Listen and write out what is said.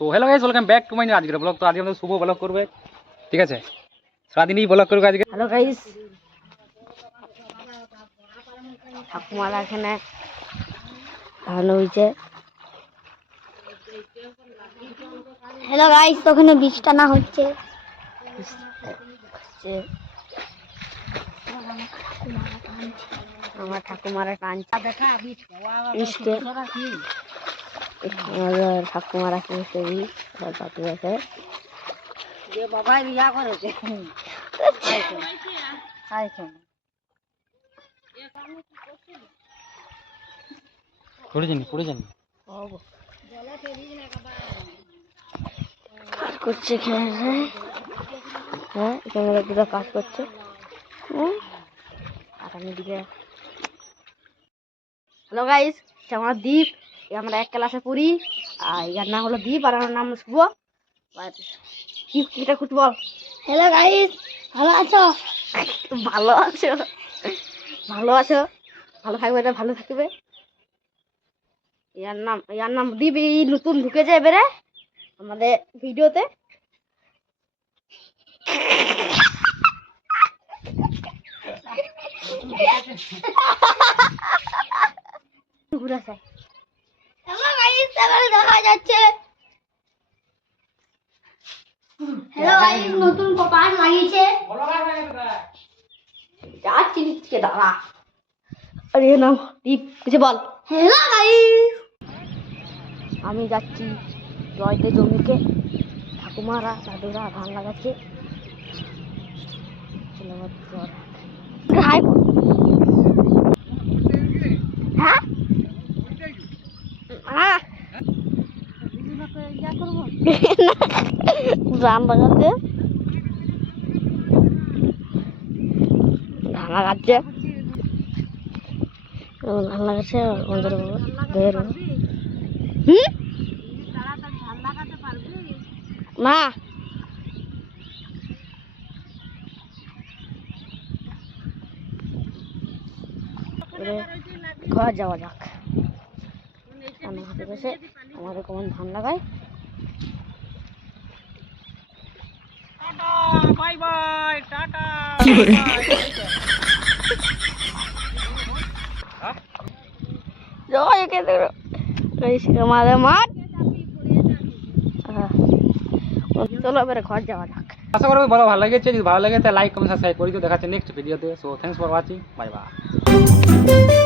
তো hello guys, welcome back to my আজকের blog. তো আজকে আমাদের শুভ ব্লগ করবে, ঠিক আছে? সারাদিনই ব্লগ করবে আজকে। হ্যালো গাইস, ঠাকুমার এখানে ভালো হয়েছে। হ্যালো গাইস, ওখানে বীজ টানা হচ্ছে। আমার ঠাকুমারা টানছে বীজকে। আমাদের ঠাকুমারা কিনছে বীজ, দাদু আছে। বাবা ইয়া করেছে পড়ে যান কাজ করছে এখানে। হ্যাঁ, এখানে দুটো কাজ করছে। আর আমি দিকে হ্যালো গাইস, আমার দ্বীপ, আমরা এক ক্লাসে পড়ি। আর ইয়ার নাম হলো দ্বীপ আর আমার নাম শুভ। কি এটা খুঁজ বল। হ্যালো গাইস, ভালো আছো? ভালো আছো, ভালো আছো, ভালো থাকবে, এটা ভালো থাকবে। ইয়ার নাম দ্বীপ, এই নতুন ঢুকেছে এবারে আমাদের ভিডিওতে। দেখা যাচ্ছে হ্যালো গাইস, নতুন কপার লাগিয়েছে। যাচ্ছি নিচে, দাঁড়া। আরে নাম দীপ, কিছু বল। হ্যালো গাইস, আমি যাচ্ছি জয়তে জমিতে। ঠাকুমারা দাদুরা ধান লাগাচ্ছে। হ্যাঁ ধান লাগাচ্ছে, ধান লাগাচ্ছে, ধান লাগাচ্ছে আমাদের না। ঘর যাওয়া যাক। আমাদের কেমন ধান লাগায়। Bye bye, tata. আমাদের মাঠ। চলো এবারে ঘর যাওয়া যাক। আশা করবো ভালো লেগেছে। যদি ভালো লেগে তাহলে লাইক কমেন্ট সাবস্ক্রাইব করে দিও। দেখাচ্ছে নেক্সট ভিডিওতে। So thanks for watching, bye bye.